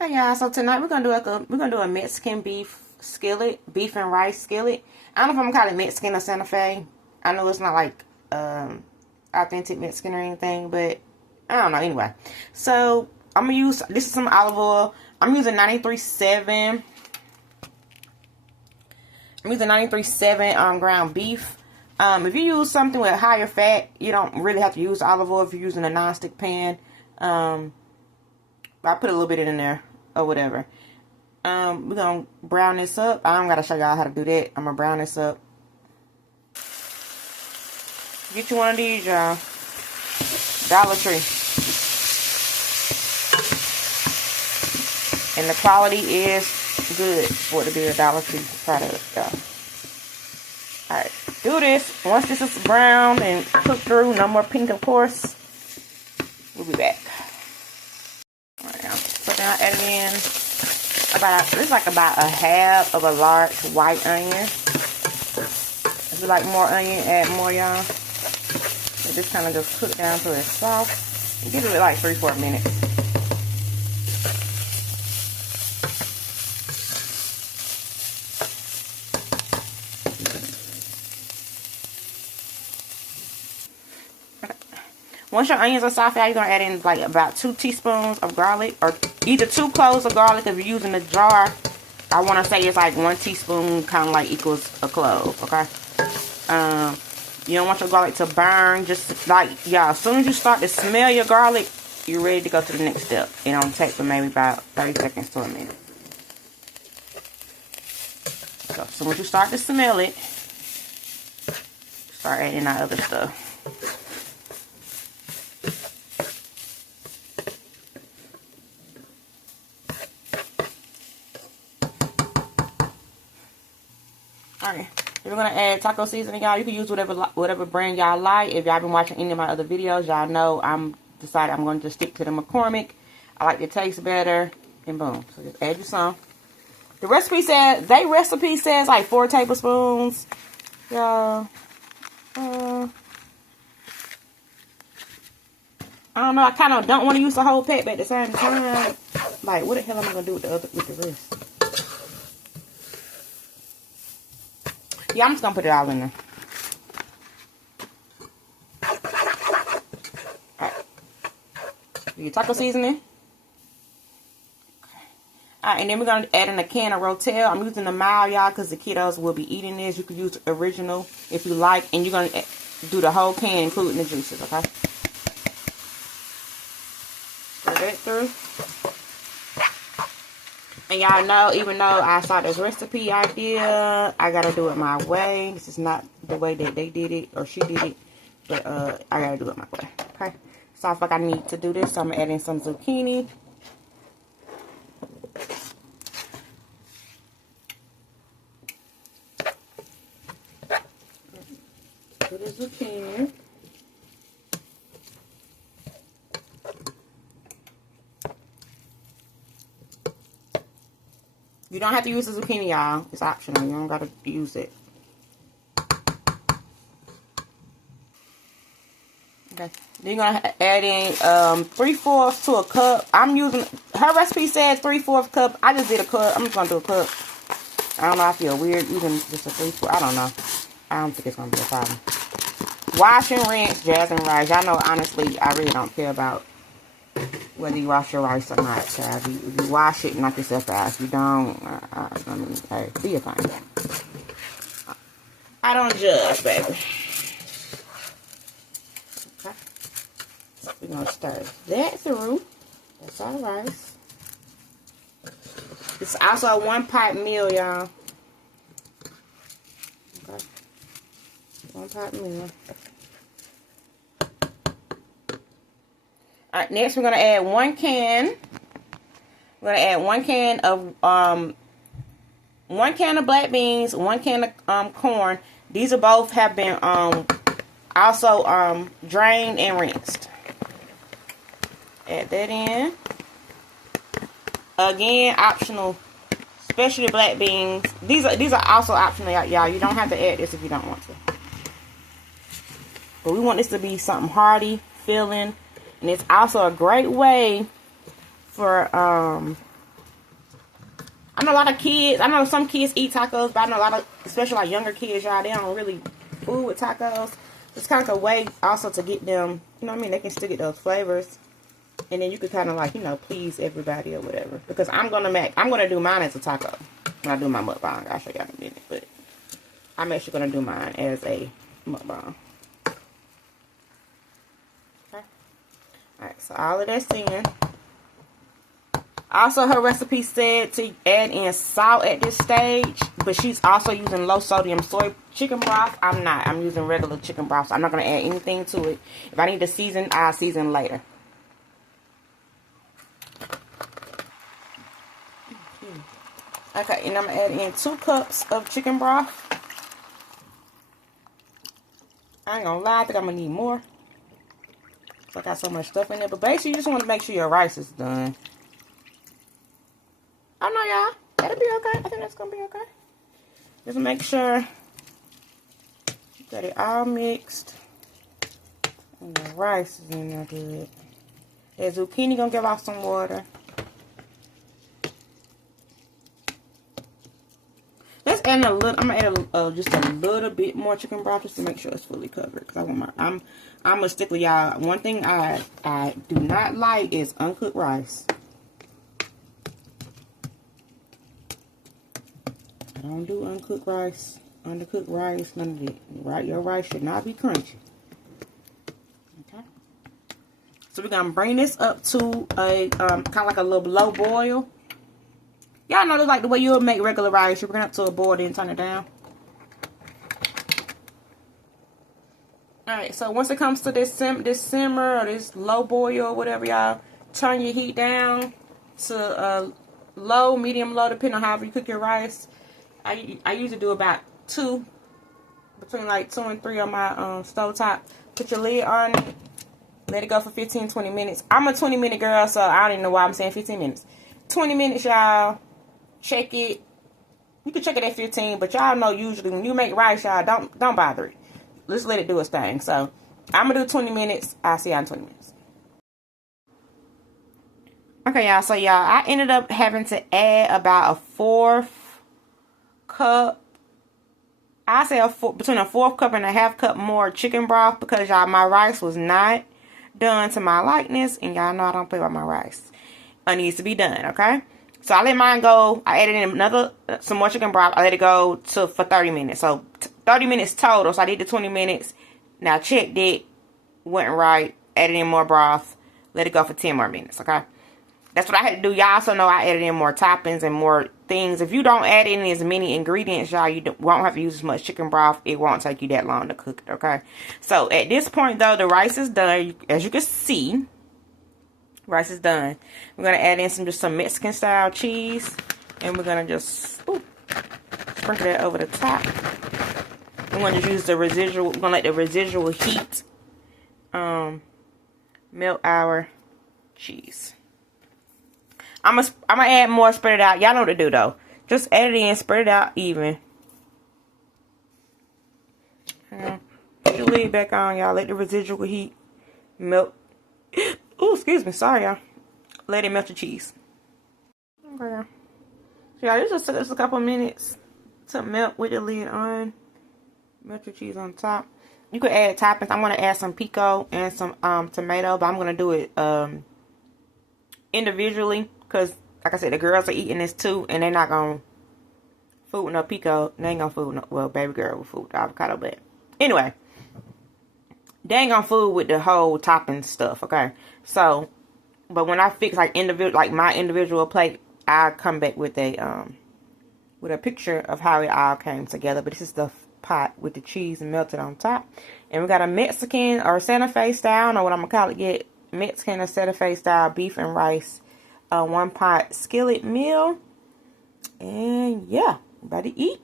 Hey y'all, so tonight we're gonna do a Mexican beef skillet, beef and rice skillet. I don't know if I'm gonna call it Mexican or Santa Fe. I know it's not like authentic Mexican or anything, but I don't know. Anyway, so I'm gonna use this is some olive oil. I'm using 93.7. I'm using 93.7 ground beef. If you use something with higher fat, you don't really have to use olive oil if you're using a non-stick pan. I put a little bit in there or whatever. We're gonna brown this up. I don't gotta show y'all how to do that. I'm gonna brown this up. Get you one of these, y'all. Dollar Tree. And the quality is good for it to be a Dollar Tree product, y'all. Alright, do this. Once this is brown and cooked through, no more pink, of course, we'll be back. Alright, now, so now add in about a half of a large white onion. If you like more onion, add more, y'all. So just kind of just cook down till it's soft. And give it like 3-4 minutes. Once your onions are soft, you're going to add in like about 2 teaspoons of garlic, or either 2 cloves of garlic if you're using a jar. I want to say it's like 1 teaspoon kind of like equals a clove, okay? You don't want your garlic to burn. Just like, y'all, as soon as you start to smell your garlic, you're ready to go to the next step. It don't take but maybe about 30 seconds to a minute. So as soon as you start to smell it, start adding that other stuff. Alright, we're gonna add taco seasoning, y'all. You can use whatever brand y'all like. If y'all been watching any of my other videos, y'all know I'm going to stick to the McCormick. I like the taste better, and boom. So just add you some. The recipe says like 4 tablespoons, y'all. I don't know. I kind of don't want to use the whole pack, but at the same time, like, what the hell am I gonna do with the rest? Yeah, I'm just gonna put it all in there. Alright. Your taco seasoning. Alright, and then we're gonna add in a can of Rotel. I'm using the mild, y'all, because the kiddos will be eating this. You could use original if you like, and you're gonna do the whole can, including the juices, okay? Stir that through. And y'all know, even though I saw this recipe idea, I gotta do it my way. This is not the way that they did it or she did it, but I gotta do it my way. Okay, so I feel like I need to do this, so I'm gonna add in some zucchini. Put the zucchini. You don't have to use the zucchini, y'all. It's optional. You don't gotta use it. Okay. Then you're gonna add in 3/4 to a cup. I'm using, her recipe said 3/4 cup. I just did a cup. I'm just gonna do a cup. I don't know. I feel weird using just a 3/4. I don't know. I don't think it's gonna be a problem. Wash and rinse jasmine rice. Y'all know, honestly, I really don't care about whether you wash your rice or not, child. If you wash it, knock yourself out. If you don't, I mean, hey, do your thing. I don't judge, baby. Okay. We're going to stir that through. That's our rice. It's also a 1-pot meal, y'all. Okay. 1-pot meal. Alright, next we're going to add 1 can. We're going to add 1 can of 1 can of black beans, 1 can of corn. These are both have been also drained and rinsed. Add that in. Again, optional, especially black beans. These are also optional, y'all. You don't have to add this if you don't want to. But we want this to be something hearty, filling. And it's also a great way for I know a lot of kids, I know some kids eat tacos, but I know a lot of, especially like younger kids, y'all, they don't really fool with tacos. It's kind of a way also to get them, you know what I mean, they can still get those flavors. And then you could kind of like, you know, please everybody or whatever. Because I'm gonna do mine as a taco when I do my mukbang. I'll show y'all in a minute, but I'm actually gonna do mine as a mukbang. Okay. Alright, so all of that's in. Also, her recipe said to add in salt at this stage, but she's also using low sodium soy chicken broth. I'm not. I'm using regular chicken broth, so I'm not going to add anything to it. If I need to season, I'll season later. Okay, and I'm going to add in 2 cups of chicken broth. I ain't going to lie, I think I'm going to need more. I got so much stuff in there, but basically you just want to make sure your rice is done. Oh no, y'all. That'll be okay. I think that's gonna be okay. Just make sure that it all mixed. And the rice is in there good. The zucchini gonna give off some water. Let's add a little. I'm gonna add just a little bit more chicken broth just to make sure it's fully covered. Cause I want my. I'm a stickler, y'all. One thing I do not like is uncooked rice. I don't do uncooked rice, undercooked rice, none of it. Right, your rice should not be crunchy. Okay. So we're gonna bring this up to a kind of like a little low boil. Y'all know like the way you would make regular rice. You bring it up to a boil, then turn it down. All right. So once it comes to this simmer or this low boil or whatever, y'all turn your heat down to low, medium, low, depending on however you cook your rice. I usually do about 2, between like 2 and 3 on my stove top. Put your lid on it. Let it go for 15-20 minutes. I'm a 20-minute girl, so I don't even know why I'm saying 15 minutes. 20 minutes, y'all. Check it. You can check it at 15, but y'all know usually when you make rice, y'all, don't bother it. Let's let it do its thing. So I'm gonna do 20 minutes. I'll see y'all in 20 minutes. Okay, y'all. So y'all, I ended up having to add about a 4th cup. I say between a 4th cup and a 1/2 cup more chicken broth because y'all, my rice was not done to my likeness, and y'all know I don't play with my rice. It needs to be done, okay? So I let mine go. I added in some more chicken broth. I let it go for 30 minutes. So 30 minutes total. So I did the 20 minutes. Now checked it, went right. Added in more broth. Let it go for 10 more minutes, okay? That's what I had to do. Y'all also know I added in more toppings and more things. If you don't add in as many ingredients, y'all, you won't have to use as much chicken broth. It won't take you that long to cook it, okay? So, at this point, though, the rice is done. As you can see, rice is done. We're going to add in some Mexican-style cheese. And we're going to just sprinkle that over the top. We're going to just use the residual. We're going to let the residual heat melt our cheese. I'm gonna add more, spread it out. Y'all know what to do though. Just add it in, spread it out even. Put your lid back on, y'all. Let the residual heat melt. Oh, excuse me. Sorry, y'all. Let it melt the cheese. Okay. So, y'all, this just took us a couple minutes to melt with the lid on. Melt your cheese on top. You could add toppings. I'm gonna add some pico and some tomato, but I'm gonna do it individually. Because, like I said, the girls are eating this too. And they're not going to food with no pico. They ain't going to food no, well, baby girl will food with the avocado. But anyway, they ain't going to food with the whole topping stuff. Okay. So, but when I fix like my individual plate, I'll come back with a picture of how it all came together. But this is the pot with the cheese melted on top. And we got a Mexican or Santa Fe style. I don't know what I'm going to call it yet. Mexican or Santa Fe style beef and rice. 1-pot skillet meal. And yeah, about to eat.